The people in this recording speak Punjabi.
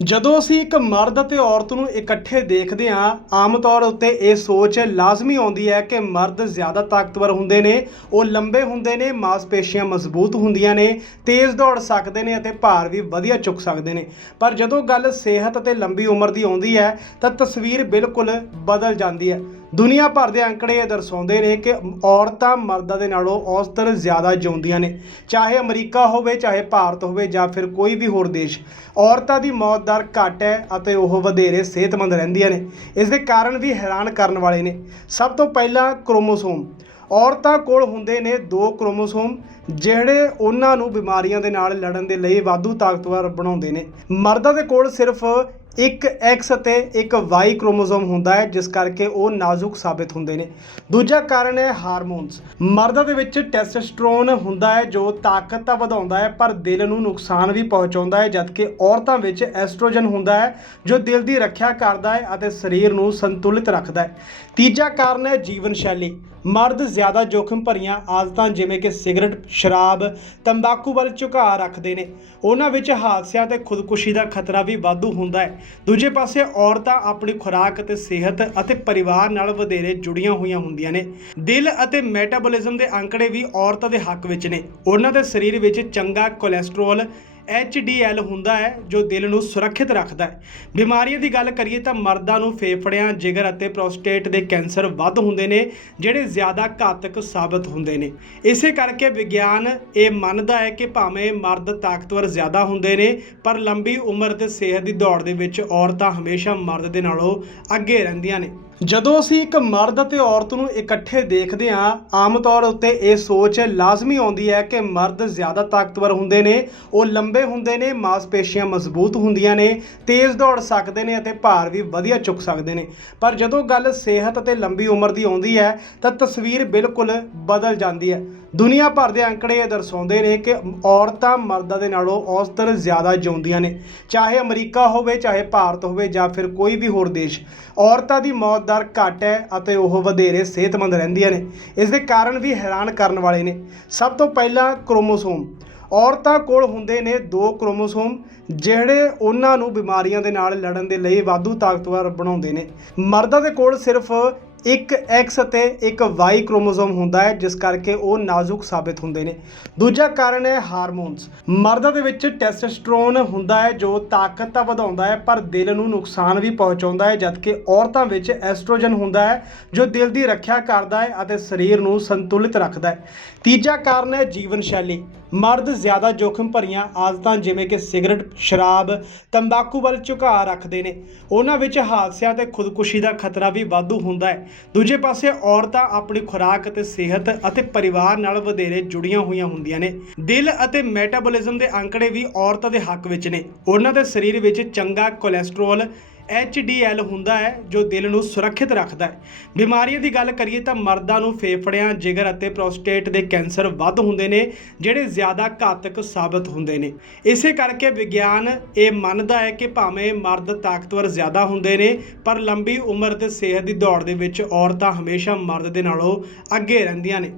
ਜਦੋਂ ਅਸੀਂ ਇੱਕ ਮਰਦ ਅਤੇ ਔਰਤ ਨੂੰ ਇਕੱਠੇ ਦੇਖਦੇ ਹਾਂ, ਆਮ ਤੌਰ ਉੱਤੇ ਇਹ ਸੋਚ ਲਾਜ਼ਮੀ ਆਉਂਦੀ ਹੈ ਕਿ ਮਰਦ ਜ਼ਿਆਦਾ ਤਾਕਤਵਰ ਹੁੰਦੇ ਨੇ, ਉਹ ਲੰਬੇ ਹੁੰਦੇ ਨੇ, ਮਾਸਪੇਸ਼ੀਆਂ ਮਜ਼ਬੂਤ ਹੁੰਦੀਆਂ ਨੇ, ਤੇਜ਼ ਦੌੜ ਸਕਦੇ ਨੇ ਅਤੇ ਭਾਰ ਵੀ ਵਧੀਆ ਚੁੱਕ ਸਕਦੇ ਨੇ। ਪਰ ਜਦੋਂ ਗੱਲ ਸਿਹਤ ਅਤੇ ਲੰਬੀ ਉਮਰ ਦੀ ਆਉਂਦੀ ਹੈ, ਤਾਂ ਤਸਵੀਰ ਬਿਲਕੁਲ ਬਦਲ ਜਾਂਦੀ ਹੈ। ਦੁਨੀਆ ਭਰ ਦੇ ਅੰਕੜੇ ਇਹ ਦਰਸਾਉਂਦੇ ਨੇ ਕਿ ਔਰਤਾਂ ਮਰਦਾਂ ਦੇ ਨਾਲੋਂ ਔਸਤਨ ਜ਼ਿਆਦਾ ਜਿਉਂਦੀਆਂ ਨੇ। ਚਾਹੇ ਅਮਰੀਕਾ ਹੋਵੇ, ਚਾਹੇ ਭਾਰਤ ਹੋਵੇ ਜਾਂ ਫਿਰ ਕੋਈ ਵੀ ਹੋਰ ਦੇਸ਼, ਔਰਤਾਂ ਦੀ ਮੌਤ ਦਰ ਘੱਟ ਹੈ ਅਤੇ ਉਹ ਵਧੇਰੇ ਸਿਹਤਮੰਦ ਰਹਿੰਦੀਆਂ ਨੇ। ਇਸ ਦੇ ਕਾਰਨ ਵੀ ਹੈਰਾਨ ਕਰਨ ਵਾਲੇ ਨੇ। ਸਭ ਤੋਂ ਪਹਿਲਾਂ ਕ੍ਰੋਮੋਸੋਮ। ਔਰਤਾਂ ਕੋਲ ਹੁੰਦੇ ਨੇ ਦੋ ਕ੍ਰੋਮੋਸੋਮ, ਜਿਹੜੇ ਉਹਨਾਂ ਨੂੰ ਬਿਮਾਰੀਆਂ ਦੇ ਨਾਲ ਲੜਨ ਦੇ ਲਈ ਵਾਧੂ ਤਾਕਤਵਰ ਬਣਾਉਂਦੇ ਨੇ। ਮਰਦਾਂ ਦੇ ਕੋਲ ਸਿਰਫ ਇੱਕ X ਅਤੇ ਇੱਕ Y ਕ੍ਰੋਮੋਸੋਮ ਹੁੰਦਾ ਹੈ, ਜਿਸ ਕਰਕੇ ਉਹ ਨਾਜ਼ੁਕ ਸਾਬਿਤ ਹੁੰਦੇ ਨੇ। ਦੂਜਾ ਕਾਰਨ ਹੈ ਹਾਰਮੋਨਸ। ਮਰਦਾਂ ਦੇ ਵਿੱਚ ਟੈਸਟੋਸਟੇਰੋਨ ਹੁੰਦਾ ਹੈ, ਜੋ ਤਾਕਤ ਤਾਂ ਵਧਾਉਂਦਾ ਹੈ, ਪਰ ਦਿਲ ਨੂੰ ਨੁਕਸਾਨ ਵੀ ਪਹੁੰਚਾਉਂਦਾ ਹੈ, ਜਦਕਿ ਔਰਤਾਂ ਵਿੱਚ ਐਸਟ੍ਰੋਜਨ ਹੁੰਦਾ ਹੈ, ਜੋ ਦਿਲ ਦੀ ਰੱਖਿਆ ਕਰਦਾ ਹੈ ਅਤੇ ਸਰੀਰ ਨੂੰ ਸੰਤੁਲਿਤ ਰੱਖਦਾ ਹੈ। ਤੀਜਾ ਕਾਰਨ ਹੈ ਜੀਵਨ ਸ਼ੈਲੀ ਮਰਦ ਜ਼ਿਆਦਾ ਜੋਖਮ ਭਰੀਆਂ ਆਦਤਾਂ, ਜਿਵੇਂ ਕਿ ਸਿਗਰਟ, ਸ਼ਰਾਬ, ਤੰਬਾਕੂ ਵੱਲ ਝੁਕਾਅ ਰੱਖਦੇ ਨੇ। ਉਹਨਾਂ ਵਿੱਚ ਹਾਦਸਿਆਂ ਤੇ ਖੁਦਕੁਸ਼ੀ ਦਾ ਖਤਰਾ ਵੀ ਵਾਧੂ ਹੁੰਦਾ ਹੈ। ਦੂਜੇ ਪਾਸੇ ਔਰਤਾਂ ਆਪਣੀ ਖੁਰਾਕ ਅਤੇ ਸਿਹਤ ਅਤੇ ਪਰਿਵਾਰ ਨਾਲ ਵਧੇਰੇ ਜੁੜੀਆਂ ਹੋਈਆਂ ਹੁੰਦੀਆਂ ਨੇ। ਦਿਲ ਅਤੇ ਮੈਟਾਬੋਲਿਜ਼ਮ ਦੇ ਅੰਕੜੇ ਵੀ ਔਰਤਾਂ ਦੇ ਹੱਕ ਵਿੱਚ ਨੇ। ਉਹਨਾਂ ਦੇ ਸਰੀਰ ਵਿੱਚ ਚੰਗਾ ਕੋਲੇਸਟ੍ਰੋਲ HDL ਹੁੰਦਾ ਹੈ, ਜੋ ਦਿਲ ਨੂੰ ਸੁਰੱਖਿਅਤ ਰੱਖਦਾ ਹੈ। ਬਿਮਾਰੀਆਂ ਦੀ ਗੱਲ ਕਰੀਏ ਤਾਂ ਮਰਦਾਂ ਨੂੰ ਫੇਫੜਿਆਂ, ਜਿਗਰ ਅਤੇ ਪ੍ਰੋਸਟੇਟ ਦੇ ਕੈਂਸਰ ਵੱਧ ਹੁੰਦੇ ਨੇ, ਜਿਹੜੇ ਜ਼ਿਆਦਾ ਘਾਤਕ ਸਾਬਤ ਹੁੰਦੇ ਨੇ। ਇਸੇ ਕਰਕੇ ਵਿਗਿਆਨ ਇਹ ਮੰਨਦਾ ਹੈ ਕਿ ਭਾਵੇਂ ਮਰਦ ਤਾਕਤਵਰ ਜ਼ਿਆਦਾ ਹੁੰਦੇ ਨੇ, ਪਰ ਲੰਬੀ ਉਮਰ ਤੇ ਸਿਹਤ ਦੀ ਦੌੜ ਦੇ ਵਿੱਚ ਔਰਤਾਂ ਹਮੇਸ਼ਾ ਮਰਦ ਦੇ ਨਾਲੋਂ ਅੱਗੇ ਰਹਿੰਦੀਆਂ ਨੇ। ਜਦੋਂ ਅਸੀਂ ਇੱਕ ਮਰਦ ਅਤੇ ਔਰਤ ਨੂੰ ਇਕੱਠੇ ਦੇਖਦੇ ਹਾਂ, ਆਮ ਤੌਰ ਉੱਤੇ ਇਹ ਸੋਚ ਲਾਜ਼ਮੀ ਆਉਂਦੀ ਹੈ ਕਿ ਮਰਦ ਜ਼ਿਆਦਾ ਤਾਕਤਵਰ ਹੁੰਦੇ ਨੇ, ਉਹ ਲੰਬੇ ਹੁੰਦੇ ਨੇ, ਮਾਸਪੇਸ਼ੀਆਂ ਮਜ਼ਬੂਤ ਹੁੰਦੀਆਂ ਨੇ, ਤੇਜ਼ ਦੌੜ ਸਕਦੇ ਨੇ ਅਤੇ ਭਾਰ ਵੀ ਵਧੀਆ ਚੁੱਕ ਸਕਦੇ ਨੇ। ਪਰ ਜਦੋਂ ਗੱਲ ਸਿਹਤ ਅਤੇ ਲੰਬੀ ਉਮਰ ਦੀ ਆਉਂਦੀ ਹੈ, ਤਾਂ ਤਸਵੀਰ ਬਿਲਕੁਲ ਬਦਲ ਜਾਂਦੀ ਹੈ। ਦੁਨੀਆ ਭਰ ਦੇ ਅੰਕੜੇ ਇਹ ਦਰਸਾਉਂਦੇ ਨੇ ਕਿ ਔਰਤਾਂ ਮਰਦਾਂ ਦੇ ਨਾਲੋਂ ਔਸਤਨ ਜ਼ਿਆਦਾ ਜਿਉਂਦੀਆਂ ਨੇ। ਚਾਹੇ ਅਮਰੀਕਾ ਹੋਵੇ, ਚਾਹੇ ਭਾਰਤ ਹੋਵੇ ਜਾਂ ਫਿਰ ਕੋਈ ਵੀ ਹੋਰ ਦੇਸ਼, ਔਰਤਾਂ ਦੀ ਮੌਤ ਦਰ ਘੱਟ ਹੈ ਅਤੇ ਉਹ ਵਧੇਰੇ ਸਿਹਤਮੰਦ ਰਹਿੰਦੀਆਂ ਨੇ। ਇਸ ਦੇ ਕਾਰਨ ਵੀ ਹੈਰਾਨ ਕਰਨ ਵਾਲੇ ਨੇ। ਸਭ ਤੋਂ ਪਹਿਲਾਂ ਕ੍ਰੋਮੋਸੋਮ। ਔਰਤਾਂ ਕੋਲ ਹੁੰਦੇ ਨੇ ਦੋ ਕ੍ਰੋਮੋਸੋਮ, ਜਿਹੜੇ ਉਹਨਾਂ ਨੂੰ ਬਿਮਾਰੀਆਂ ਦੇ ਨਾਲ ਲੜਨ ਦੇ ਲਈ ਵਾਧੂ ਤਾਕਤਵਰ ਬਣਾਉਂਦੇ ਨੇ। ਮਰਦਾਂ ਦੇ ਕੋਲ ਸਿਰਫ ਇੱਕ X ਅਤੇ ਇੱਕ Y ਕ੍ਰੋਮੋਸੋਮ ਹੁੰਦਾ ਹੈ, ਜਿਸ ਕਰਕੇ ਉਹ ਨਾਜ਼ੁਕ ਸਾਬਿਤ ਹੁੰਦੇ ਨੇ। ਦੂਜਾ ਕਾਰਨ ਹੈ ਹਾਰਮੋਨਸ। ਮਰਦਾਂ ਦੇ ਵਿੱਚ ਟੈਸਟੋਸਟੇਰੋਨ ਹੁੰਦਾ ਹੈ, ਜੋ ਤਾਕਤ ਤਾਂ ਵਧਾਉਂਦਾ ਹੈ, ਪਰ ਦਿਲ ਨੂੰ ਨੁਕਸਾਨ ਵੀ ਪਹੁੰਚਾਉਂਦਾ ਹੈ, ਜਦਕਿ ਔਰਤਾਂ ਵਿੱਚ ਐਸਟ੍ਰੋਜਨ ਹੁੰਦਾ ਹੈ, ਜੋ ਦਿਲ ਦੀ ਰੱਖਿਆ ਕਰਦਾ ਹੈ ਅਤੇ ਸਰੀਰ ਨੂੰ ਸੰਤੁਲਿਤ ਰੱਖਦਾ ਹੈ। ਤੀਜਾ ਕਾਰਨ ਹੈ ਜੀਵਨ ਸ਼ੈਲੀ ਮਰਦ ਜ਼ਿਆਦਾ ਜੋਖਮ ਭਰੀਆਂ ਆਦਤਾਂ ਜਿਵੇਂ ਕਿ ਸਿਗਰਟ, ਸ਼ਰਾਬ, ਤੰਬਾਕੂ ਵੱਲ ਝੁਕਾਅ ਰੱਖਦੇ ਨੇ। ਉਹਨਾਂ ਵਿੱਚ ਹਾਦਸਿਆਂ ਤੇ ਖੁਦਕੁਸ਼ੀ ਦਾ ਖਤਰਾ ਵੀ ਵਾਧੂ ਹੁੰਦਾ ਹੈ। ਦੂਜੇ ਪਾਸੇ ਔਰਤਾਂ ਆਪਣੀ ਖੁਰਾਕ ਅਤੇ ਸਿਹਤ ਅਤੇ ਪਰਿਵਾਰ ਨਾਲ ਵਧੇਰੇ ਜੁੜੀਆਂ ਹੋਈਆਂ ਹੁੰਦੀਆਂ ਨੇ। ਦਿਲ ਅਤੇ ਮੈਟਾਬੋਲਿਜ਼ਮ ਦੇ ਅੰਕੜੇ ਵੀ ਔਰਤਾਂ ਦੇ ਹੱਕ ਵਿੱਚ ਨੇ। ਉਹਨਾਂ ਦੇ ਸਰੀਰ ਵਿੱਚ ਚੰਗਾ ਕੋਲੇਸਟ੍ਰੋਲ HDL ਹੁੰਦਾ ਹੈ, ਜੋ ਦਿਲ ਨੂੰ ਸੁਰੱਖਿਅਤ ਰੱਖਦਾ ਹੈ। ਬਿਮਾਰੀਆਂ ਦੀ ਗੱਲ ਕਰੀਏ ਤਾਂ ਮਰਦਾਂ ਨੂੰ ਫੇਫੜਿਆਂ, ਜਿਗਰ ਅਤੇ ਪ੍ਰੋਸਟੇਟ ਦੇ ਕੈਂਸਰ ਵੱਧ ਹੁੰਦੇ ਨੇ, ਜਿਹੜੇ ਜ਼ਿਆਦਾ ਘਾਤਕ ਸਾਬਤ ਹੁੰਦੇ ਨੇ। ਇਸੇ ਕਰਕੇ ਵਿਗਿਆਨ ਇਹ ਮੰਨਦਾ ਹੈ ਕਿ ਭਾਵੇਂ ਮਰਦ ਤਾਕਤਵਰ ਜ਼ਿਆਦਾ ਹੁੰਦੇ ਨੇ, ਪਰ ਲੰਬੀ ਉਮਰ ਤੇ ਸਿਹਤ ਦੀ ਦੌੜ ਦੇ ਵਿੱਚ ਔਰਤਾਂ ਹਮੇਸ਼ਾ ਮਰਦ ਦੇ ਨਾਲੋਂ ਅੱਗੇ ਰਹਿੰਦੀਆਂ ਨੇ।